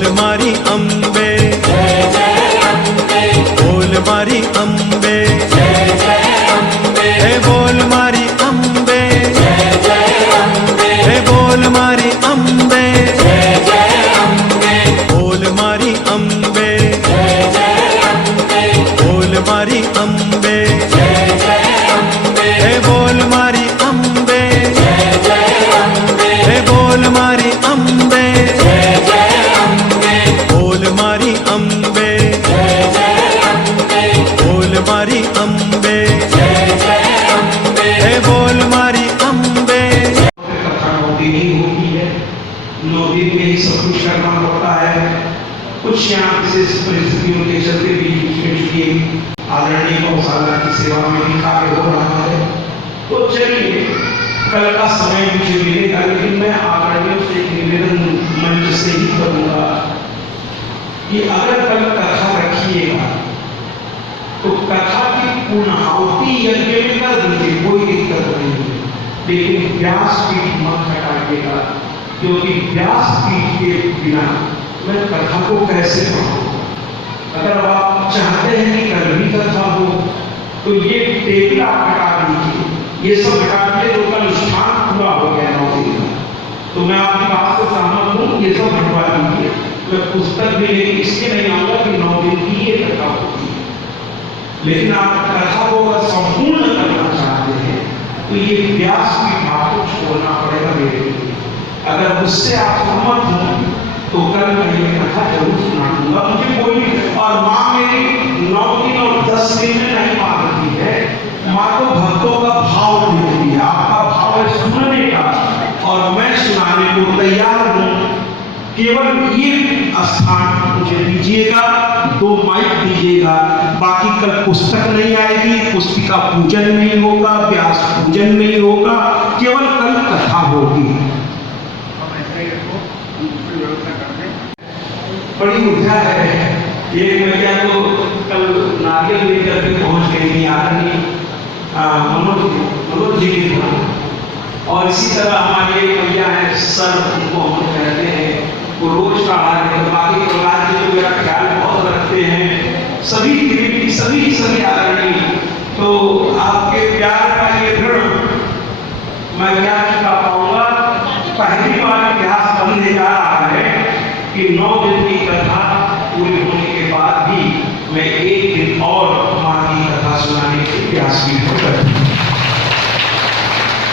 बोल मारी अम्बे, जय जय अम्बे, बोल मारी अम्बे, जय जय अम्बे, हे बोल मारी अम्बे, जय जय अम्बे, हे बोल मारी अम्बे, जय जय अम्बे, बोल मारी अम्बे, जय जय अम्बे, बोल मारी अम्बे, जय जय अम्बे, हे बोल मारी अम्बे, जय जय अम्बे, हे बोल मारी अम्बे, जय जय अम्बे, बोल मारी अम्बे, जय जय अम्बे, बोल मारी अम्बे, जय जय अम्बे, हे बोल मारी अम्बे। कथा 9 दिन ही होती है, 9 दिन में ही सब कुछ करना होता है। कुछ यहाँ विशेष परिस्थितियों के चलते बीच में चूंकि आदरणीय गौशाला की सेवा में भी कार्य हो रहा है, तो चलिए कल का समय मुझे मिलेगा, लेकिन मैं आदरणीयों से एक निवेदन मंच से ही करूंगा कि अगर कल कथा रखिएगा तो कथा की पूर्णाहुति यज्ञ में कर दीजिए, कोई दिक्कत नहीं है, लेकिन व्यासपीठ मत हटाइएगा, क्योंकि व्यासपीठ के बिना मैं कथा को कैसे पढ़ाऊं। अगर आप चाहते हैं कि कल भी कथा हो तो ये टेबल आप हटा दीजिए, ये सब हटा दीजिए, तो कल अनुष्ठान पूरा हो गया 9 दिन का। तो मैं आपकी बात से सहमत हूँ, ये सब हटवा दीजिए। मैं पुस्तक भी लेके इसके नहीं आऊंगा कि 9 दिन की ये कथा होती है, लेकिन आप कथा को अगर संपूर्ण करना चाहते हैं तो ये व्यास की बात को छोड़ना पड़ेगा मेरे लिए। अगर उससे आप सहमत हों तो कल मैं ये कथा जरूर सुनाऊंगा। मुझे कोई और माँ मेरी 9 दिन और 10 दिन में नहीं मानती है, माँ को भक्तों का भाव देती है, आपका भाव है सुनने का, और मैं सुनाने को तैयार हूँ। केवल ये स्थान मुझे दीजिएगा, 2 माइक दीजिएगा, बाकी कल पुस्तक नहीं आएगी, पुस्तिका पूजन नहीं होगा, व्यास पूजन नहीं होगा, केवल कल कथा होगी। बड़ी ऊर्जा है। एक भैया तो कल नारियल लेकर के पहुंच गई थी आदमी मनोज जी के घर, और इसी तरह हमारे एक भैया है सर, उनको हम कहते हैं, वो रोज का आहार है। बाकी प्रहलाद जी तो मेरा ख्याल बहुत रखते हैं, सभी की सभी आदरणीय, तो आपके प्यार का ये ऋण मैं क्या चुका पाऊंगा। पहली बार इतिहास बनने जा रहा है कि 9 दिन की कथा पूरी होने के बाद भी मैं 1 दिन और मां की कथा सुनाने के प्रयास भी कर।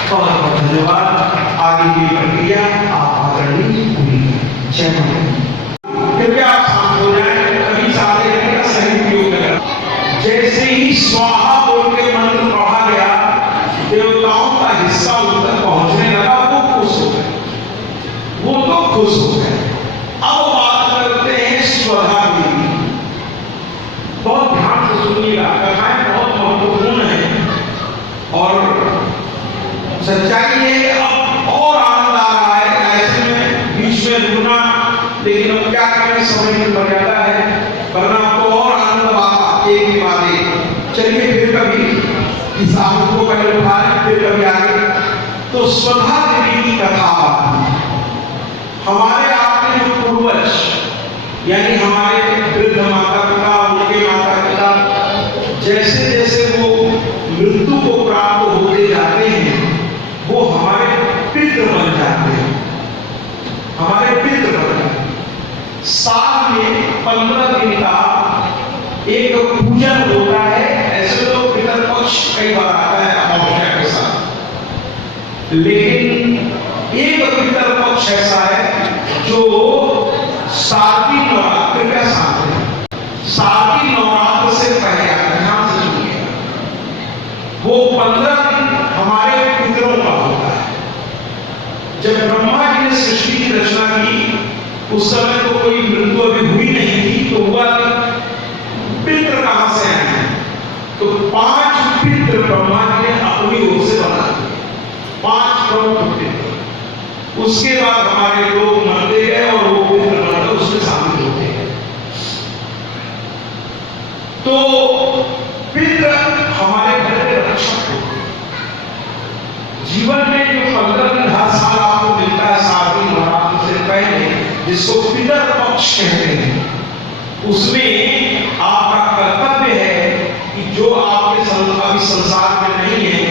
बहुत बहुत धन्यवाद। आगे की प्रक्रिया आप आदरणीय पूरी करें। जय माता। कृपया आप शांत हो जाएं, कभी सारे का सही उपयोग करें। जैसे ही स्वाहा बोल के मंत्र पढ़ा गया, देवताओं का हिस्सा उन तक पहुंचने लगा, वो खुश हो गए, वो तो खुश हो गए। अब बात करते हैं स्वधा देवी। बहुत ध्यान से सुनिएगा, कथाएं बहुत महत्वपूर्ण है, और सच्चाई है अब और आनंद आ रहा है। ऐसे में बीच में रुकना, लेकिन अब क्या करें, समय की मर्यादा है, वरना आपको और आनंद आता एक के बाद एक। चलिए फिर कभी इस आनंद को पहले उठाएं, फिर कभी आगे। तो स्वधा देवी की कथा हमारे आपके जो पूर्वज, यानी हमारे वृद्ध माता पिता, उनके माता पिता, जैसे जैसे वो मृत्यु को प्राप्त होते जाते हैं, वो हमारे पितृ बन जाते हैं, हमारे पितृ बन जाते हैं। साल में 15 दिन का एक पूजन होता है। ऐसे तो पितृ पक्ष कई बार आता है अमावस्या के साथ, लेकिन एक पितृ पक्ष ऐसा है जो शारदीय नवरात्र का साथ है। शारदीय नवरात्र से पहले ध्यान से सुनिएगा, वो 15 दिन हमारे पितरों का होता है। जब ब्रह्मा जी ने सृष्टि की रचना की, उस समय तो कोई मृत्यु अभी हुई नहीं थी, तो हुआ पितृ कहां से आए? तो 5 पितृ ब्रह्मा जी ने अपनी ओर से बना दिए, 5 प्रमुख पितृ। उसके बाद हमारे लोग मरते गए और वो पितृ बनकर उसमें शामिल होते हैं। तो पितृ हमारे घर के रक्षक होते हैं। जीवन में जो 15 दिन हर साल आपको मिलता है शारदीय नवरात्र से पहले, जिसको पितृ पक्ष कहते हैं, उसमें आपका कर्तव्य है कि जो आपके अभी संसार में नहीं है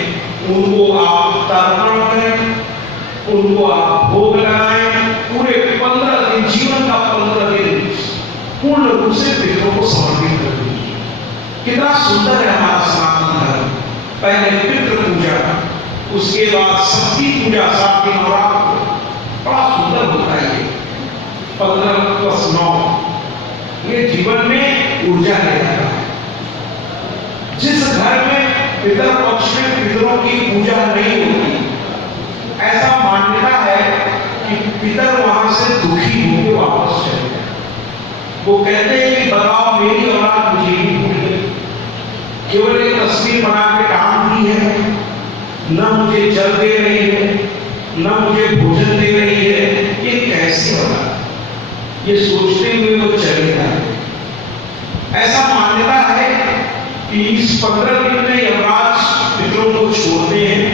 उनको आप तर्पण करें, उनको आप भोग लगाएं। पूरे 15 दिन, जीवन का 15 दिन पूर्ण रूप से पितरों को समर्पित कर दीजिए। कितना सुंदर है हमारा सनातन धर्म। पहले पितृ पूजा, उसके बाद शक्ति पूजा, 7 दिन नवरात्र, बड़ा सुंदर होता है ये 15+9, ये जीवन में ऊर्जा ले आता है। जिस घर में पितर पक्ष में पितरों की पूजा नहीं होती, ऐसा मान्यता है कि पितर वहां से दुखी होकर वापस चले जाए। वो कहते हैं कि बताओ मेरी औलाद मुझे ही भूल गई, केवल एक तस्वीर बना के काम दी है, न मुझे जल दे रही है, न मुझे भोजन दे रही है, ये कैसे होगा? ये सोचते हुए वो चले जाए। ऐसा मान्यता है कि इस 15 दिन में यमराज पितरों को छोड़ते हैं,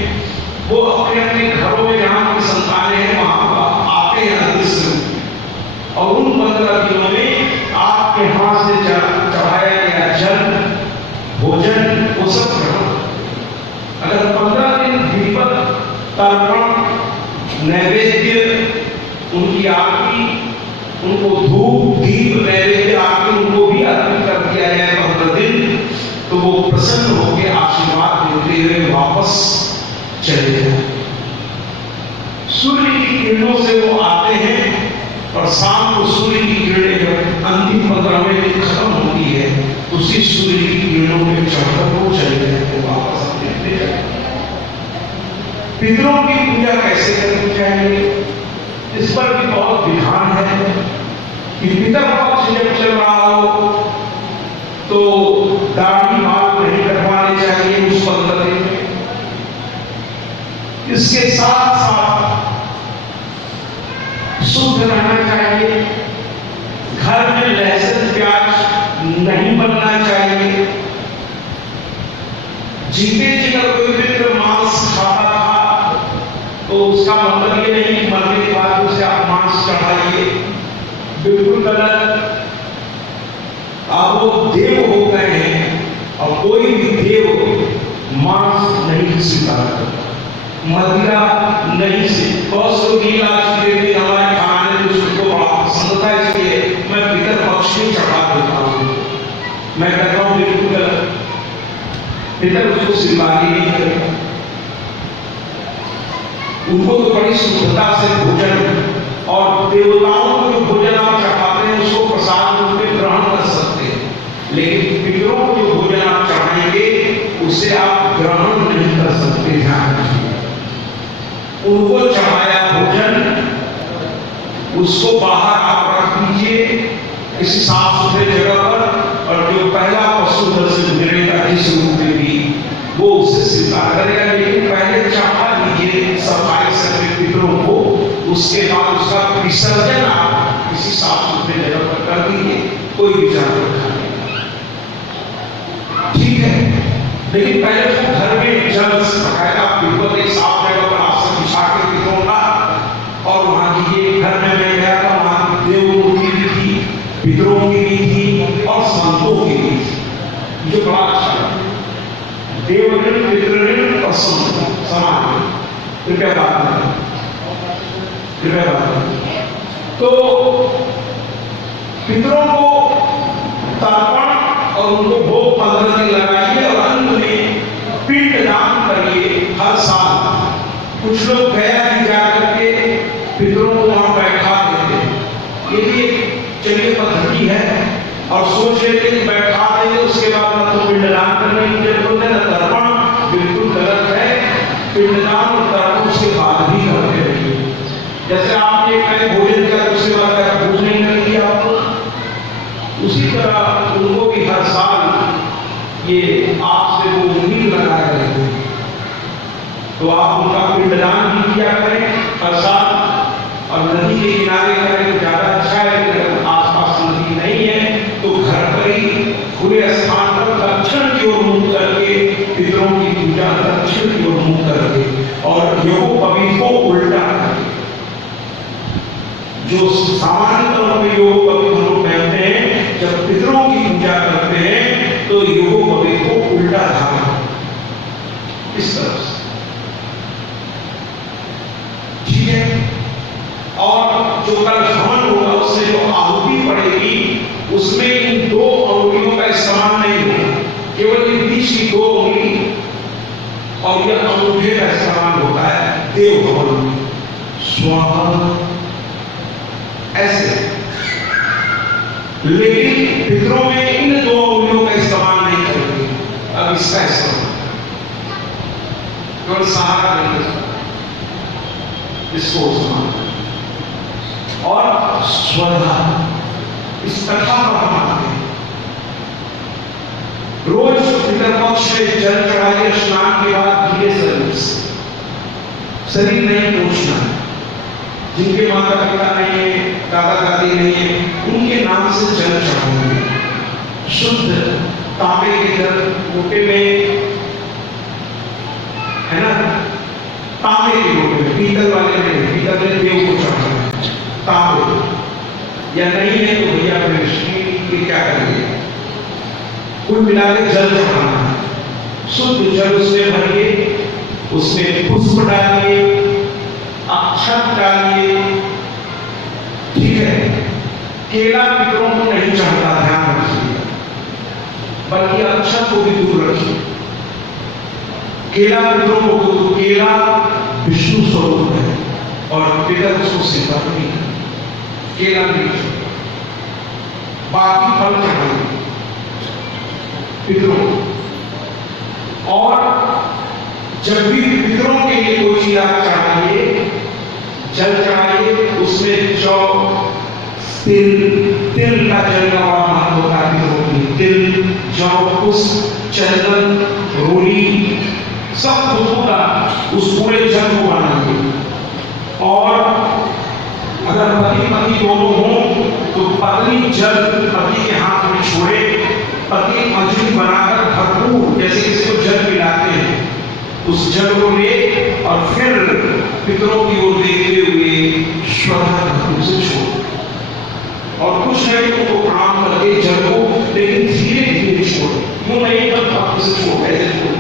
वो अपने अपने घरों में जहां की संतानें हैं वहां आते हैं अदृश्य रूप में, और उन 15 दिनों में आपके हाथ से चढ़ाया गया जल, भोजन, वो सब ग्रहण। अगर 15 दिन दीपक, तर्पण, नैवेद्य, उनकी आरती, उनको धूप, दीप, नैवेद्य, आरती उनको भी अर्पित कर दिया जाए 15 दिन, तो वो प्रसन्न होकर आशीर्वाद देते हुए वापस चले जाए। सूर्य की किरणों से वो आते हैं और शाम को सूर्य की किरणें जब अंतिम 15वें दिन खत्म होती है, उसी सूर्य की किरणों में चढ़कर वो चले जाते हैं वापस अपने घर। पितरों की पूजा कैसे करनी चाहिए, इस पर भी बहुत विधान है कि पितर पक्ष जब चल रहा हो तो दाढ़ी बाल नहीं कटवाने चाहिए उस 15 दिन में। इसके साथ साथ शुद्ध रहना चाहिए, घर में लहसुन प्याज नहीं बनना चाहिए। जीते जी अगर कोई मित्र मांस खाता था तो उसका मतलब ये नहीं कि मरने के बाद उसे आप मांस चढ़ाइए, बिल्कुल गलत। आप वो देव हो गए हैं और कोई भी देव मांस नहीं स्वीकार, मदिरा नहीं से बहुत लोग हमारे खाने में उसको बड़ा पसंद था, इसलिए मैं पितर पक्ष में चढ़ा देता हूँ। मैं कहता हूँ बिल्कुल गलत, पितर उसको स्वीकार ही नहीं करेगा। उनको तो बड़ी शुद्धता से भोजन, और देवताओं को जो भोजन आप चढ़ाते हैं उसको प्रसाद रूप में ग्रहण कर सकते हैं, लेकिन पितरों को जो भोजन आप चढ़ाएंगे उसे आप ग्रहण नहीं कर सकते। ध्यान रखिए, उनको चढ़ाया भोजन उसको बाहर आप रख दीजिए किसी साफ सुथरे जगह पर, और जो पहला पशु उधर से गुजरेगा जिस रूप में भी वो उसे स्वीकार करेगा। लेकिन पहले चढ़ा दीजिए सफाई से अपने पितरों को, उसके बाद उसका विसर्जन आप किसी साफ सुथरे जगह पर कर दीजिए, कोई भी जानवर खाने, ठीक है। लेकिन पहले तो घर में जल बकायदा बिल्कुल एक साफ जगह पर आसन बिछा के पितरों का, और वहां की घर में मैं गया था, वहां देव मूर्ति भी थी, पितरों की भी थी और संतों की भी थी, जो बड़ा अच्छा देवऋण, पितृऋण और संत समान। कृपया बात करें, कृपया बात करें। तो पितरों को तर्पण और उनको भोग 15 दिन लगाइए, और अंत में पिंड दान करिए हर साल। कुछ लोग गया भी जाकर के पितरों को वहां बैठा देते हैं, ये भी एक चलिए पद्धति है, और सोच लेते कि बैठा देंगे उसके बाद ना तो पिंडदान करने की जरूरत है ना तर्पण, बिल्कुल गलत है। पिंडदान और तर्पण उसके बाद भी करते रहिए। जैसे आपने कहीं भोजन किया उसके बाद क्या भूख नहीं लगती आपको, उसी तरह उनको भी हर साल ये आपसे वो उम्मीद लगाए रहते हैं, तो आप उनका पिंडदान भी किया करें हर साल, और नदी के किनारे करें तो ज्यादा अच्छा है। अगर आसपास नदी नहीं है तो घर पर ही खुले स्थान पर दक्षिण की ओर मुंह करके पितरों की पूजा दक्षिण की ओर मुंह करके, और योग पवित्र को उल्टा करके, जो सामान्य तौर पर योग तो युगो भवे को उल्टा धारा इस तरफ से, ठीक है। और जो कल हवन होगा उससे जो आहुति पड़ेगी उसमें इन दो अंगुलियों का इस्तेमाल नहीं होगा, केवल इन बीच की दो उंगली और यह अंगूठे का इस्तेमाल होता है देव हवन में। स्वाहा ऐसे, लेकिन पितरों में इन दो उंगलियों का इस्तेमाल नहीं करेंगे। अब इसका इस्तेमाल केवल सहारा नहीं, इसको इस्तेमाल और स्वधा इस कथा को हम मानते हैं। रोज पितरपक्ष में जल चढ़ाइए, स्नान के बाद धीरे शरीर नहीं पोंछना है। जिनके माता पिता नहीं है, दादा दादी नहीं है, उनके नाम से जल चढ़ाएंगे। शुद्ध तांबे के जल, लोटे में है ना, तांबे के लोटे में, पीतल वाले में, पीतल में देव को चढ़ाना है तांबे, या नहीं है तो भैया फिर क्या करेंगे, कुल मिला के जल चढ़ाना है। शुद्ध जल उसमें भरिए, उसमें पुष्प डालिए, अक्षत डालिए, ठीक है। केला पितरों को नहीं चढ़ता, ध्यान रखिए, बल्कि अक्षत को भी दूर रखिए। केला पितरों को, तो केला विष्णु स्वरूप है और पितर उसको स्वीकार नहीं करते, केला भी, बाकी फल चढ़ाइए पितरों। और जब भी पितरों के लिए कोई चीज आप चढ़ाइए, जल चढ़ाइए, उसमें जौ, तिल का जल का बड़ा महत्व होता है। तिल, जौ, पुष्प, चंदन, रोली, सब खुशबू का उस पूरे जल को बनाइए। और अगर पति पति दोनों हो तो पत्नी जल पति के हाथ में छोड़े, पति मछली बनाकर भरपूर, जैसे किसी को जल पिलाते हैं, उस जल को ले और फिर पितरों की ओर देखते हुए श्रद्धा से छोड़, और कुछ नहीं तो प्रणाम करके जल को, लेकिन धीरे धीरे छोड़ो, यूं नहीं तब आप उसे छोड़, ऐसे छोड़,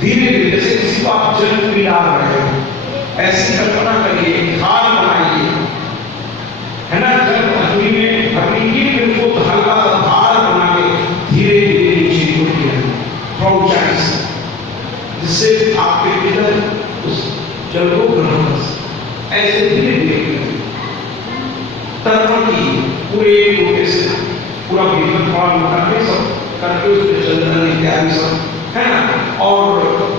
धीरे धीरे, जैसे किसी को आप जल पिला रहे हो, ऐसी कल्पना करिए, थाल बनाइए, है ना, जल अग्नि में भरनी, फिर उसको हल्का सा भार बना के धीरे धीरे नीचे को गिरा, थोड़ा ऊंचाई से, जिससे आपके भीतर उस जल को ग्रहण कर सके। ऐसे धीरे धीरे तर्पण की पूरे लोटे से, पूरा भीतर थोड़ा मोटा के सब करके उसमें चंदन इत्यादि सब, है ना, और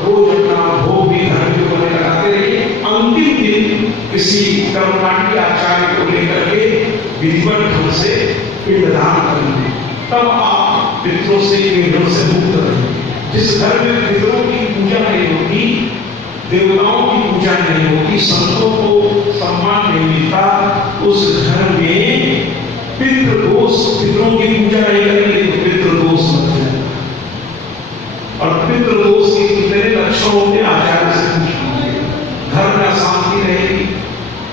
रोज अपना भोग भी घर में बने लगाते रहिए। अंतिम दिन किसी कर्मकांडी आचार्य को लेकर के विधिवत ढंग से पिंडदान करेंगे, तब आप पितरों से, पीड़ों से मुक्त रहेंगे। जिस घर में पितरों की पूजा नहीं होती, देवताओं की पूजा नहीं होती, संतों को सम्मान नहीं मिलता, उस घर में पितृदोष, पितरों की पूजा नहीं करेंगे तो पितृदोष मत जाए। और पितृदोष के कितने लक्षण होते हैं, आचार्य से पूछिए। घर में अशांति रहेगी,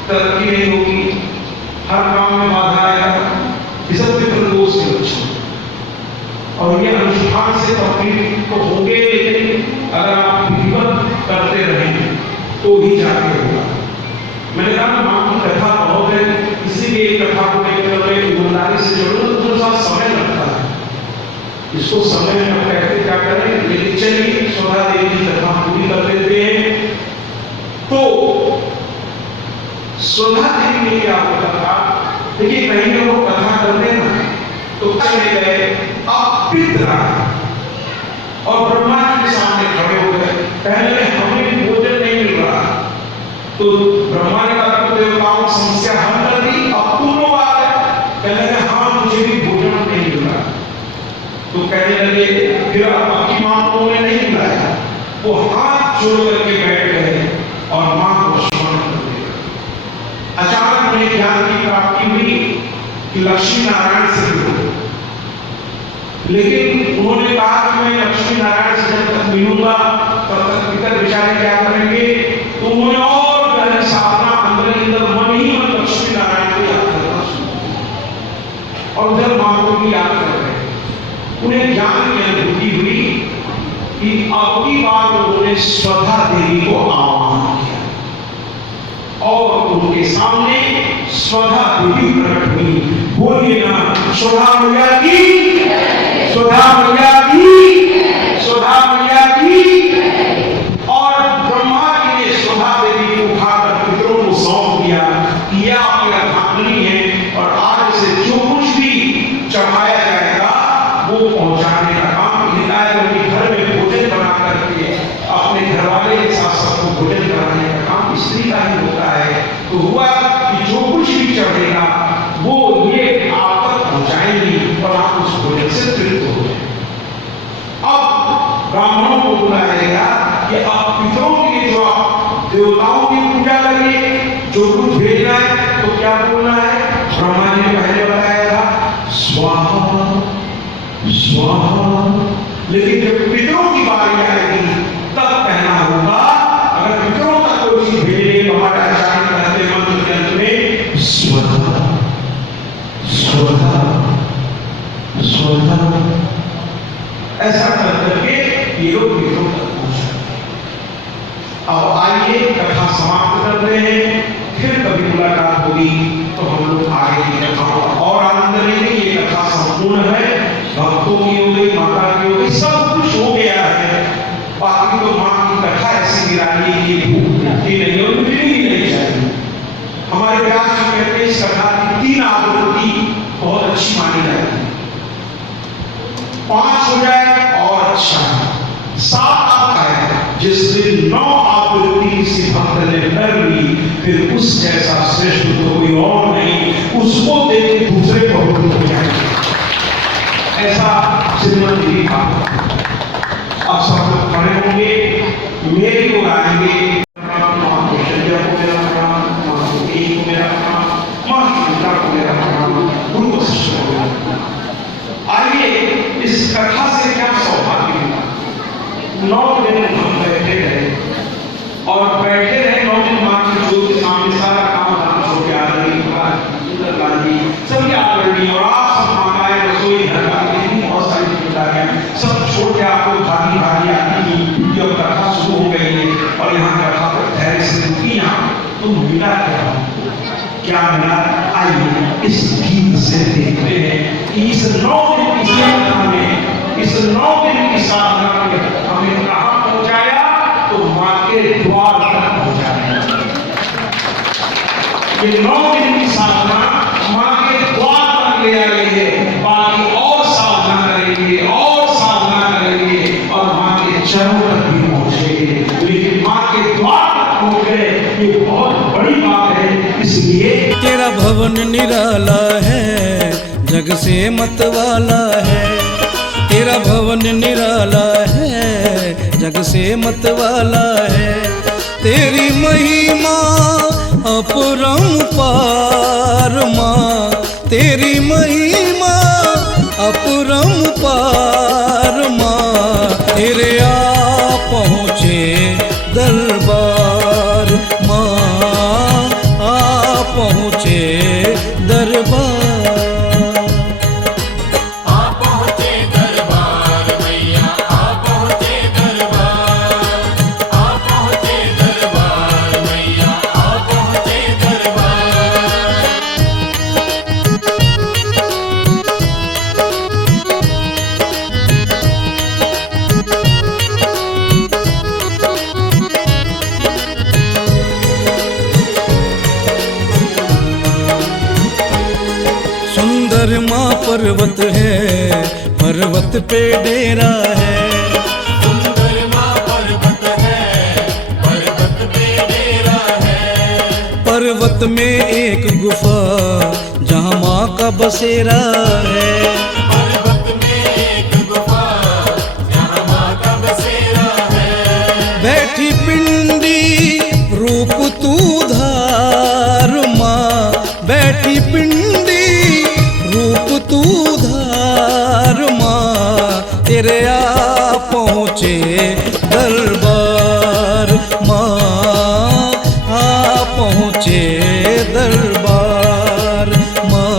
तरक्की नहीं होगी, हर काम में बाधा आएगा, ये सब पितृदोष के लक्षण। और ये अनुष्ठान से तकलीफ तो होंगे, लेकिन अगर आप विधिवत करते रहेंगे तो ही जाके होगा। मैंने कहा मां की कथा बहुत है, इसीलिए एक कथा को लेकर मैं ईमानदारी से जोड़ूं, तो थोड़ा सा समय लगता है। इसको समय में कहते क्या करें, लेकिन चलिए स्वधा देवी की कथा पूरी कर देते हैं। तो स्वधा देवी ने क्या होता था, देखिए कहीं वो कथा करते ना तो चले गए, अब पितरा और ब्रह्मा जी के सामने खड़े हो गए, पहले हमें भोजन नहीं मिल रहा, तो ब्रह्मा ने कहा तो देवताओं की समस्या हल कर दी, अब तुम लोग आ गए, कहने लगे हाँ मुझे भी भोजन नहीं मिल रहा। तो कहने लगे फिर आपकी मां को नहीं मिलाया, वो हाथ जोड़ करके बैठ गए और मां को स्मरण कर दिया। अचानक उन्हें ज्ञान की प्राप्ति हुई कि लक्ष्मी नारायण से मिलो, लेकिन उन्होंने कहा कि मैं लक्ष्मी नारायण से जब तक मिलूंगा तब तक पितर बेचारे क्या करेंगे, तो उन्होंने और गहरी साधना अंदर मन ही मन लक्ष्मी नारायण को याद करना शुरू, और उधर मां को भी याद कर रहे। उन्हें ज्ञान की अनुभूति हुई कि अब की बार उन्होंने स्वधा देवी को आह्वान किया और उनके सामने स्वधा देवी प्रकट हुई। बोलिए ना, स्वधा मैया की, स्वधा मैया की, स्वधा मैया की। और ब्रह्मा जी ने स्वधा देवी को उठाकर पितरों को सौंप दिया कि यह आपकी अर्धांगिनी है और आज से जो कुछ भी चढ़ाया जाएगा वो पहुंचाने का काम हिदायत उनके घर में भोजन बना करके अपने घर वाले के साथ सबको भोजन कराने का काम स्त्री का ही होता है। तो हुआ कि जो कुछ भी चढ़ेगा वो ये आप तक पहुंचाएंगी और आप उस भोजन से तृप्त हो जाए। अब ब्राह्मणों को बुलाया गया कि आप पितरों के लिए जो आप देवताओं की पूजा करिए, जो कुछ भेजना है तो क्या बोलना है। ब्रह्मा जी ने पहले बताया था स्वाहा स्वाहा, लेकिन जब पितरों की बारी आएगी तब कहना होगा। अगर पितरों का कोई चीज भेजे तो हमारा आचार्य कहते मंत्र के अंत में स्वधा स्वधा स्वधा, ऐसा कर करके ये लोग पितरों तक पहुंचे। अब आइए कथा समाप्त कर रहे हैं, फिर कभी मुलाकात होगी तो हम लोग आगे की कथाओं और आनंद लेंगे। ये कथा संपूर्ण है, भक्तों की हो गई, माता की हो गई, सब कुछ हो गया है। बाकी तो माँ की कथा ऐसी गिरानी की भूख की नहीं और मिलनी ही नहीं चाहिए। हमारे व्यास जी कहते हैं इस कथा की 3 आवृत्ति बहुत अच्छी मानी जाती है। 5 हो जाए और अच्छा, 7 आता है। जिस दिन 9 आवृत्ति किसी भक्त ने कर ली फिर उस जैसा श्रेष्ठ तो कोई और नहीं, उसको देख दूसरे पवित्र हो जाएंगे। ऐसा श्रीमद जी का। अब सब लोग खड़े होंगे, मेरी को गाएंगे। माँ को शैया को मेरा प्रणाम, माँ को देवी को मेरा प्रणाम, माँ की पिता को मेरा प्रणाम, गुरु वशिष्ठ को मेरा प्रणाम। आइए इस कथा से क्या सौभाग्य मिला। 9 दिन हम बैठे रहे और बैठे रहे 9 दिन माँ की ज्योत के सामने सारा काम धाम छोड़ के आ रही सब क्या आ रही और आप सब माताएं रसोई घर का बहुत सारी जिम्मेदारियां सब छोड़ के आपको भागी भागी आती थी। जब कथा शुरू हो गई है और यहाँ कथा पर धैर्य से रुकी, यहाँ तो मिला क्या मिला। आइए इस गीत से देखते हैं कि इस 9 दिन की साधना में, इस 9 दिन की साधना में हमें कहाँ पहुंचाया, तो माँ के द्वार तक पहुंचाया। ये 9 दिन की साधना माँ के द्वार तक ले आई है। बाकी और साधना करेंगे और साधना करेंगे और माँ के चरणों तक भी पहुंचेंगे, लेकिन माँ के द्वार तक पहुंच गए, ये बहुत बड़ी बात है। इसलिए तेरा भवन निराला है, जग से मत वाला है। तेरा भवन निराला है, जग से मत वाला है। तेरी महिमा अपरंपार माँ, तेरी महिमा अपरंपार माँ। तेरे आ पहुँचे दरबार माँ, आ पहुँचे दरबार। सुंदर माँ पर्वत है, पर्वत पे डेरा है। सुंदर माँ पर्वत है, पर्वत पे डेरा है। पर्वत में एक गुफा जहाँ माँ का बसेरा है। पर्वत में एक गुफा जहाँ माँ का बसेरा है। बैठी पिंडी रूप तू धार माँ, बैठी पिंडी रूप तू धार माँ। तेरे आ पहुँचे दरबार माँ, आ पहुँचे दरबार माँ।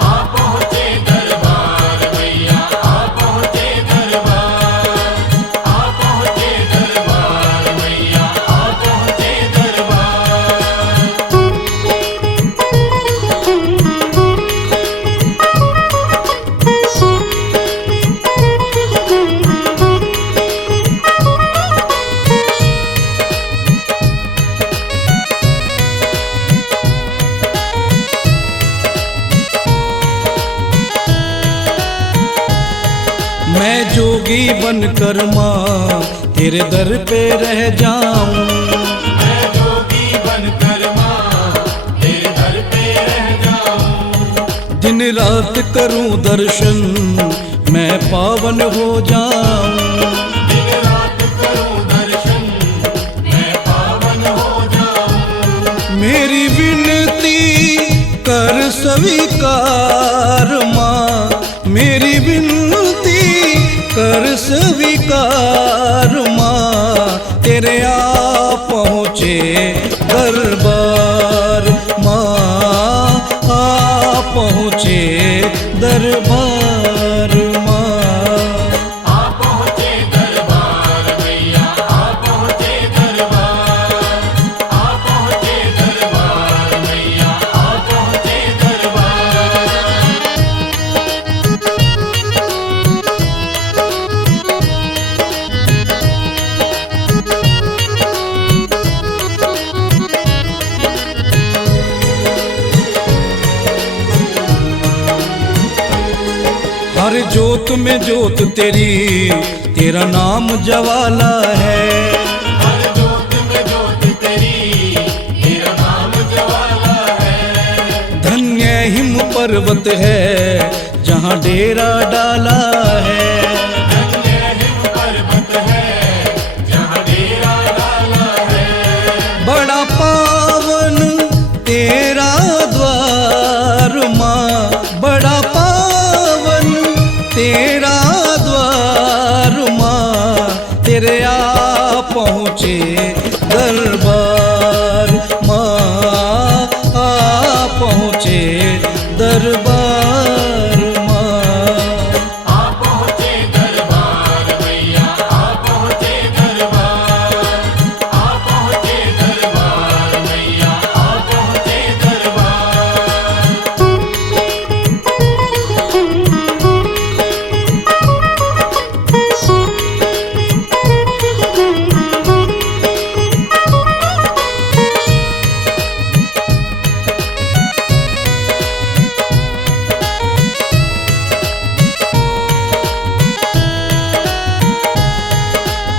आ पहुँचे दरबार मैया, आ मैं जोगी बनकर माँ तेरे दर पे रह जाऊं। मैं जोगी बनकर माँ तेरे दर पे रह जाऊं। दिन रात करूं दर्शन मैं पावन हो जाऊं। दिन रात करूं दर्शन मैं पावन हो जाऊं। मेरी विनती कर स्वीकार माँ, मेरी विनती कर स्वीकार माँ, तेरे आ पहुँचे दरबार माँ, आ पहुँचे दरबार माँ। आ पहुँचे दरबार मैया, आ पहुँचे दरबार, आ पहुँचे दरबार मैया, आ पहुँचे दरबार। हर जोत में जोत तेरी, तेरा नाम जवाला है। हर जोत में जोत तेरी, तेरा नाम जवाला है। धन्य हिम पर्वत है जहाँ डेरा डाला है। धन्य हिम पर्वत है जहाँ डेरा डाला है। बड़ा पावन तेरा द्वार माँ, बड़ा पावन तेरा द्वार माँ, तेरे आ पहुँचे दरबार माँ, आ पहुँचे दरबार माँ। आ पहुँचे दरबार मैया, आ पहुँचे दरबार, आ पहुँचे दरबार मैया, आ पहुँचे दरबार।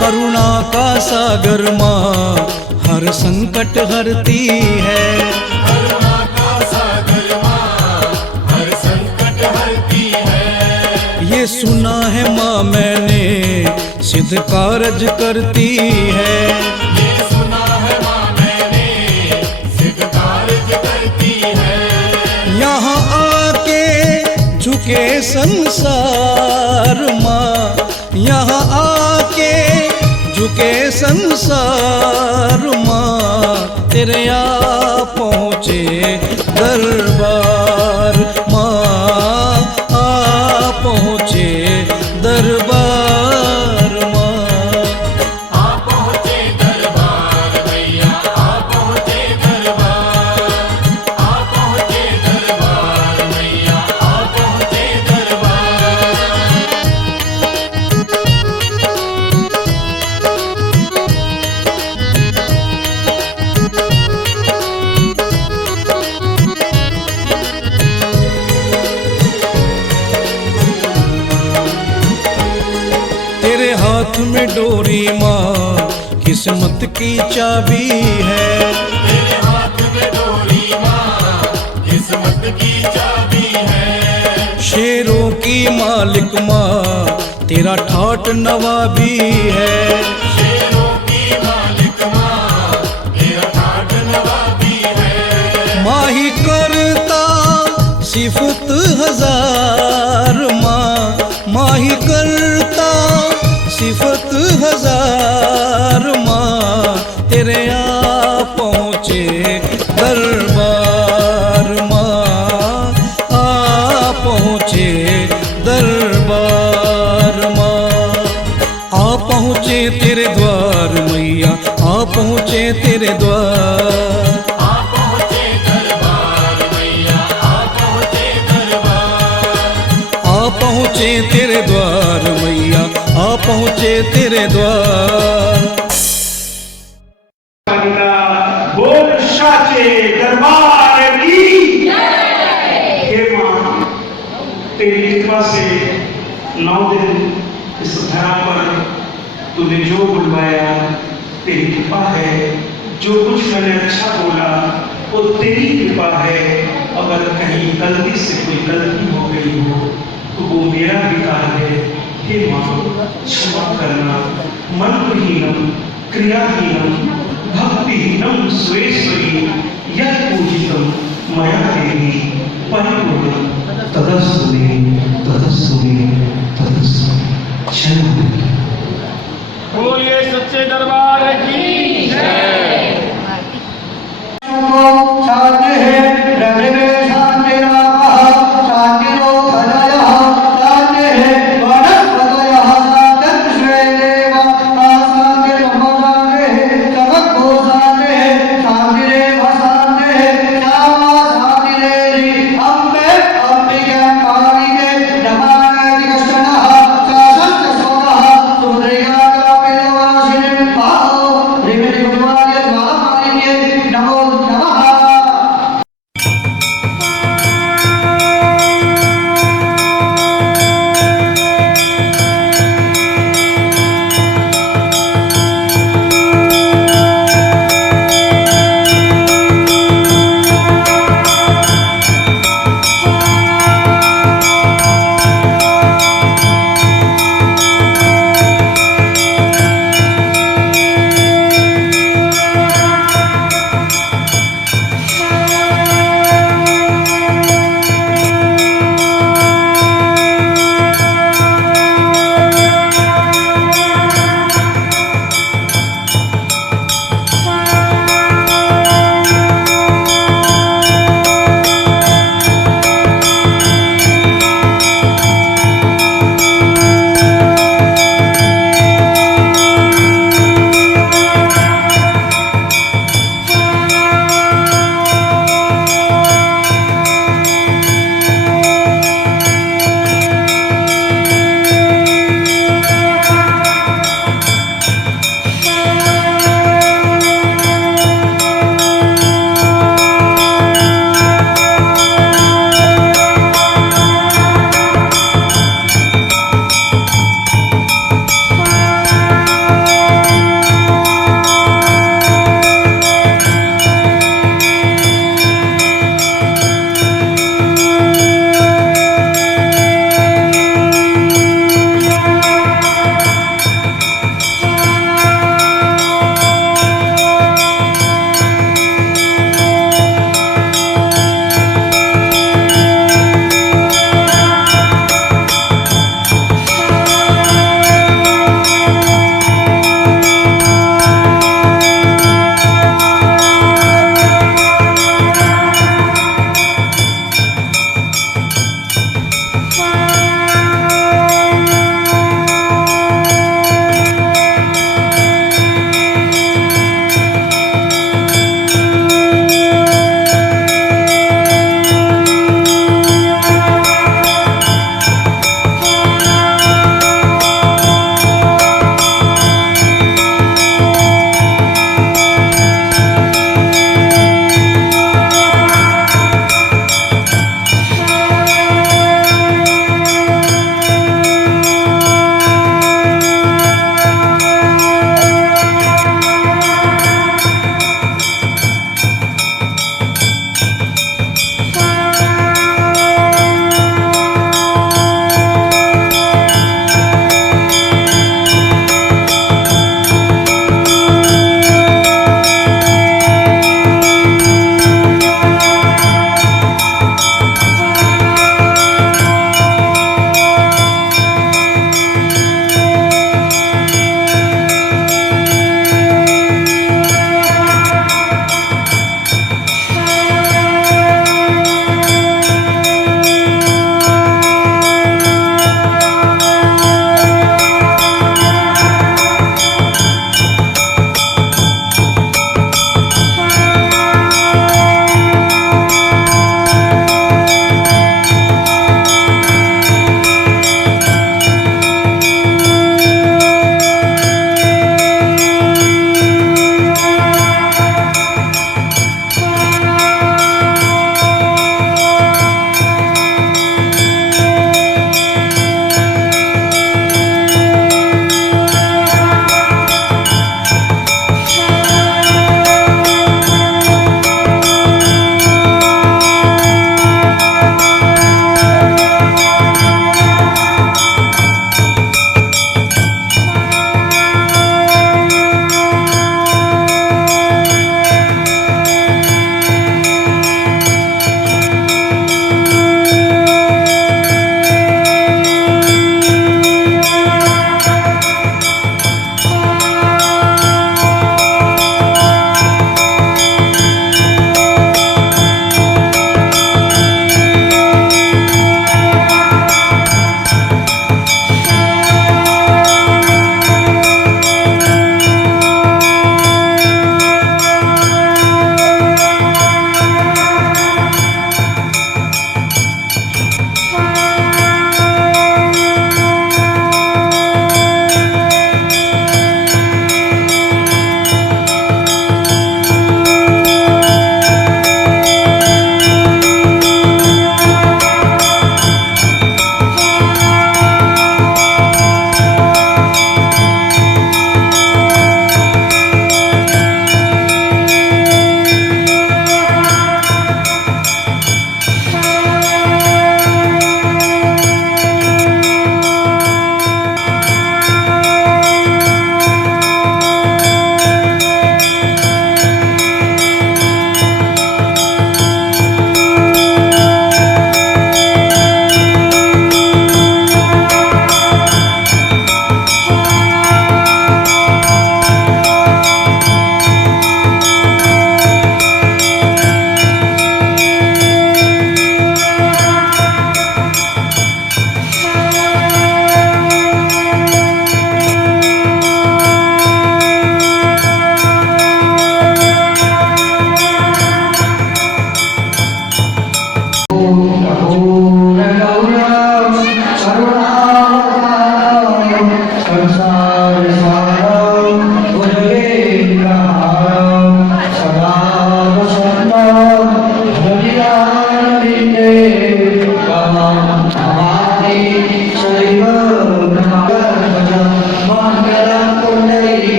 करुणा का सागर माँ हर संकट हरती है। करुणा का सागर माँ हर संकट हरती है। ये सुना है माँ मैंने सिद्ध कारज करती है। ये सुना है माँ मैंने सिद्ध कारज करती है। यहाँ आके झुके संसार माँ, यहाँ आके झुके संसार माँ, तेरे आ पहुँचे दरबार माँ, आ पहुँचे दरबार माँ। आ पहुँचे दरबार मैया, आ पहुँचे दरबार, आ पहुँचे दरबार मैया, आ पहुँचे दरबार। तेरे हाथ में डोरी माँ किस्मत की चाबी है। तेरे हाथ में डोरी माँ किस्मत की चाबी है। शेरों की मालिक माँ तेरा ठाट नवाबी है। शेरों की मालिक माँ तेरा ठाट नवाबी है। माही करता सिफत हजार माँ, माही करता सिफत हजार माँ, तेरे आ पहुँचे दरबार माँ, आ पहुँचे दरबार माँ। आ पहुँचे तेरे द्वार मैया, आ पहुँचे तेरे द्वार। आ पहुँचे दरबार मैया, आ पहुँचे दरबार, आ पहुँचे तेरे द्वार मैया, आ पहुँचे तेरे द्वार। बोल साचे दरबार की हे माँ, तेरी कृपा से 9 दिन इस धरा पर तूने जो बुलवाया तेरी कृपा है, जो कुछ मैंने अच्छा बोला वो तेरी कृपा है। अगर कहीं गलती से कोई गलती हो गई हो तो वो मेरा विकार है। हे माँ क्षमा करना। मनहीनम क्रियाहीनम भक्तिहीनम स्वेश्वरी यह पूजितम मया देवी परिपूर्ण तदस्तु मे तदस्तु मे तदस्तु मे। जय बोलिए सच्चे दरबार की जय। नमो नमः।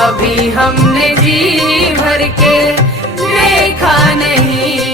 अभी हमने जी भर के देखा नहीं